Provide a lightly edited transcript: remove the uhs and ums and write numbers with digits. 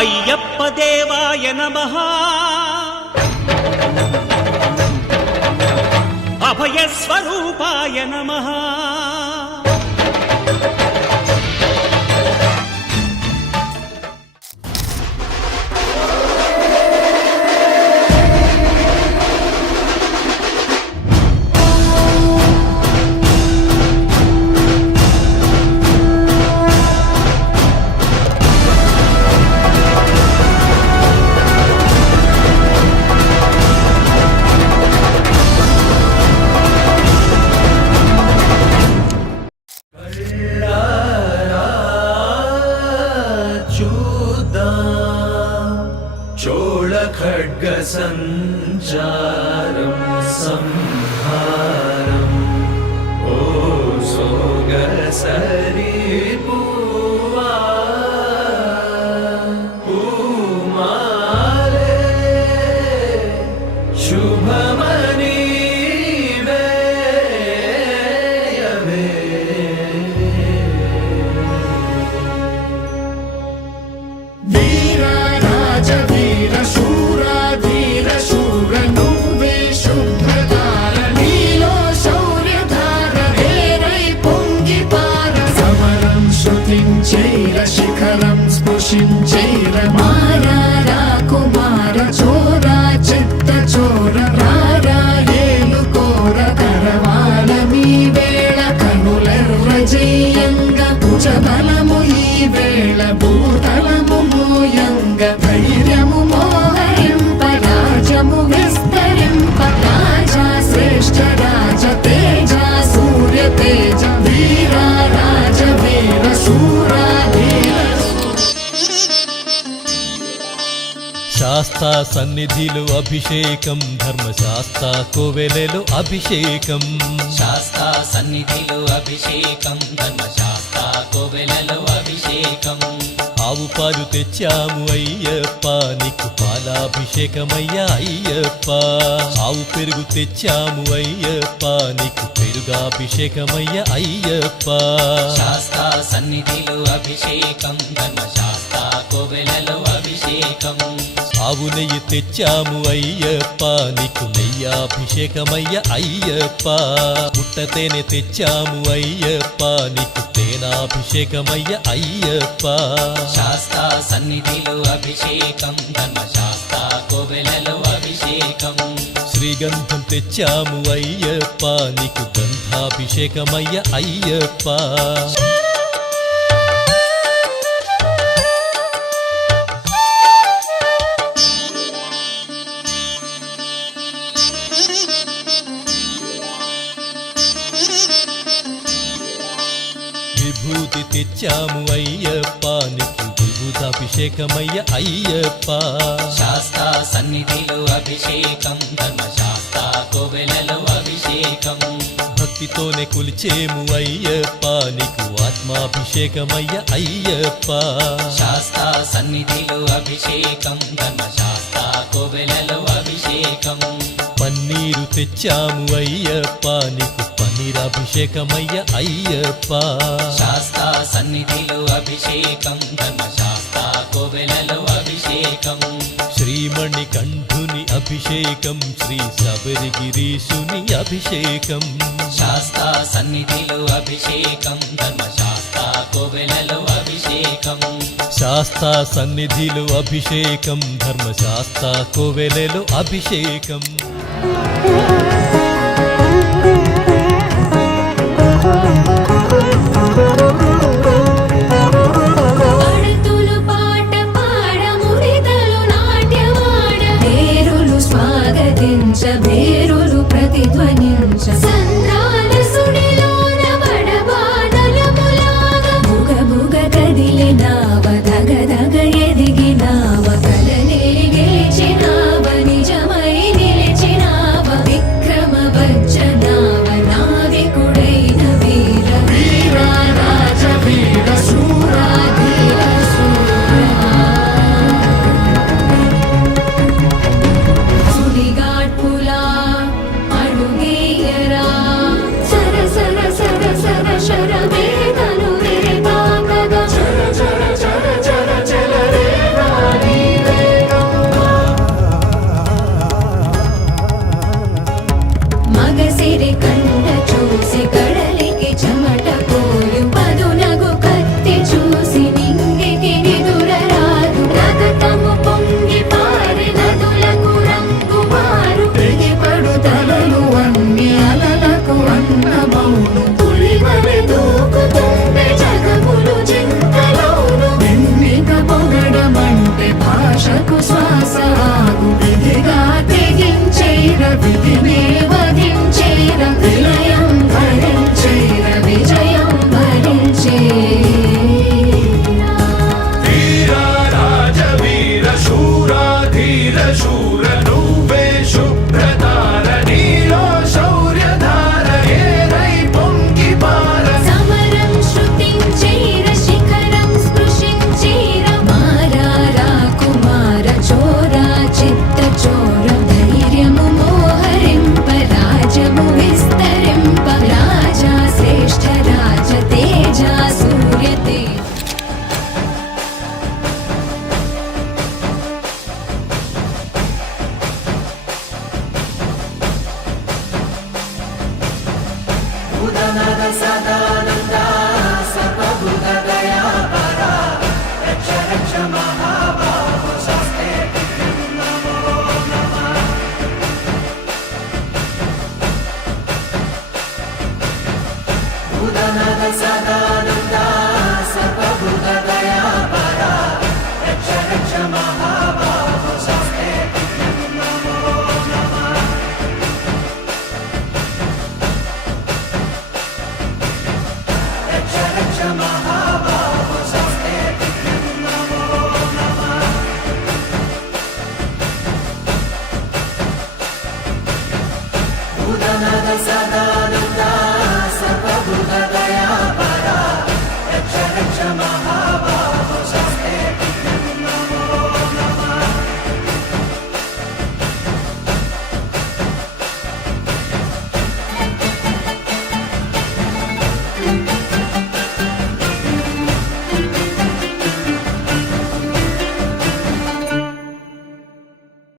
అయ్యప్ప దేవాయ నమః అభయ స్వరూపాయ నమః चोळ खड्ग संचारं संहारं ओ सोगसरी पूवा पूमाले शुभमनी शिखरं स्पृशिंचैर मारा कुमार चोरा चित्त चोर रारा ఏలుకోర కరవాల మీ వేళ కనులెర్రజేయంగ భుజబలము ఈ వేళ భూతలము మోయంగ ధైర్యము మోహరింప రాజము విస్తరింప రాజా శ్రేష్ఠ రాజ తేజ సూర్య తేజ వీర రాజ వీర శూర శాస్తా సన్నిధిలో అభిషేకం ధర్మశాస్త్ర కోవెలలో అభిషేకం శాస్త్ర సన్నిధిలో అభిషేకం ధర్మశాస్త్ర కోవెలలో అభిషేకం ఆవు పాలు తెచ్చాము అయ్యప్ప నీకు పాలాభిషేకమయ్యా అయ్యప్ప ఆవు పెరుగు తెచ్చాము అయ్యప్ప నీకు పెరుగాభిషేకమయ్యా అయ్యప్ప శాస్త్ర సన్నిధిలో అభిషేకం ధర్మశాస్త్ర కోవెలలో అభిషేకం ఆవు నెయ్యి తెచ్చాము అయ్యప్ప నీకు నెయ్యాభిషేకమయ్య అయ్యప్ప పుట్టతేనె తెచ్చాము అయ్యప్ప నీకు తేనాభిషేకమయ్య అయ్యప్ప శాస్త్ర సన్నిధిలో అభిషేకం ధర్మశాస్త్ర కోవెలలో అభిషేకం శ్రీగంధం తెచ్చాము అయ్యప్ప నీకు గంధాభిషేకమయ్య అయ్యప్ప విభూతి తెచ్చాము అయ్యప్ప నీకు విభూతాభిషేకమయ్య అయ్యప్ప శాస్త్ర సన్నిధిలో అభిషేకం ధర్మశాస్త్ర కోవెలలో అభిషేకం భక్తితోనే కొలిచేము అయ్యప్ప నీకు ఆత్మాభిషేకమయ్య అయ్యప్ప శాస్త్ర సన్నిధిలో అభిషేకం ధర్మశాస్త్ర కోవెలలో అభిషేకం పన్నీరు తెచ్చాము అయ్యప్ప నీకు పన్నీరాభిషేకమయ్య అయ్యప్ప శాస్త్ర సన్నిధిలో అభిషేకం ధర్మశాస్త్ర కోవెలలో అభిషేకం శ్రీమణి కంఠుని అభిషేకం శ్రీ శబరిగిరీశుని అభిషేకం శాస్తా సన్నిధిలో అభిషేకం ధర్మశాస్త్ర కోవెలలో అభిషేకం శాస్తా సన్నిధిలో అభిషేకం ధర్మశాస్త్ర కోవెలలో అభిషేకం పడుతులు పాట పాడ మురితలు నాట్యమాడ వేరులు స్వాగతించ వేరులు ప్రతిధ్వనించ సంద్రాల సుడిలోన బడబానలములాగ బుగ బుగ కదిలినావ దగ దగ ఎదిగినావ కలనే గెలిచినావ నిజమై నిలిచినావ విక్రమ వజ్జనావ నావికుడైన వీర వీరా రాజ వీర శూరా ధీర సుడిగాడ్పులా అడుగేయరా సర సర సర సర శరవేగను విరిపాకగా చర చర చర చర చెలరేగా నీ వేగం మగసిరి కండ చూసి కడలికి చెమట పోయు పదునగు కత్తి చూసి నింగికి నిదురరాదు రగతము పొంగి పారి నదులకు రంగు మారు తెగిపడు తలలు అన్ని అలలకు అన్నమౌను పులివలె దూకుతుండే జగములు చింతలోను ఎన్నిక పొగడమంటే భాషకు శ్వాస ఆగు విధిగా తెగించేర విధినే వధించేర విలయం భరించేర విజయం భరించేరా వీర రాజ వీర శూరా ధీర శూర నువ్వే శుభ్రతార నీలో శౌర్యధార ఏరై పొంగి పార సమరం శృతించేర శిఖరం స్పృశించేర మారా కుమార చోరా చిత్త చోర ధైర్యము మోహరింప రాజము విస్తరింప రాజా శ్రేష్ఠ రాజ తేజ సూర్య తేజ ఉదనద సా